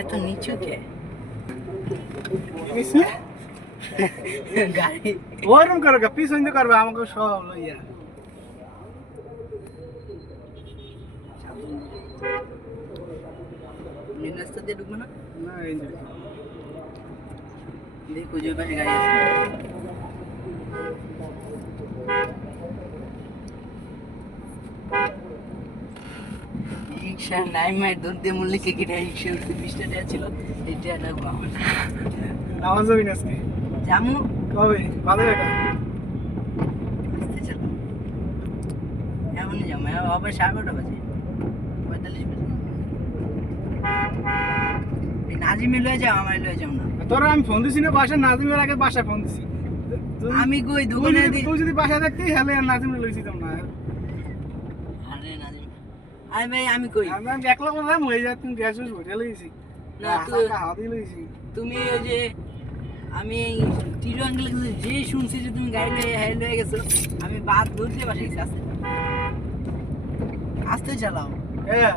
এত নিচু কে গাড়ি ওরম করো কা পিছন দিয়ে করবে আমাকে সব লইয়া রাস্তা দিয়ে ঢুকবো না না এই যে দেখো যে পাশে গাড়ি আছে রিক্সা নাই মাই দৌড় দিয়ে মূল্যে কে কিনে রিক্সা উঠতে 20 টাকা ছিল এই টাকাটা আমার নামাজ যাবি না আজকে জামু কবে বাদে বেটা আসতে চলো এমনই যাবো আবার 9:30 বাজে 45 বাজে এই নাজিমে লয়ে যাও আমার লয়ে যাও না তোরা আমি ফোন দিছি না বাসা নাজিমের আগে বাসায় ফোন দিছি আমি কই দোকানে তুই যদি বাসা দেখতি হেলে আর নাজিমে লইছি তো না আরে নাজিম আরে ভাই আমি কই আমি একলা বললাম হয়ে যায় তুমি গ্যাস উস ভরে লইছি না না তুই হাওয়া দিয়ে লইছি তুমি ওই যে আমি টিরো আঙ্কেল যে শুনছি যে তুমি গাড়ি লয়ে হেল হয়ে গেছো আমি বাদ দৌড় দিয়ে বাসে গেছি আস্তে আস্তে চালাও হ্যাঁ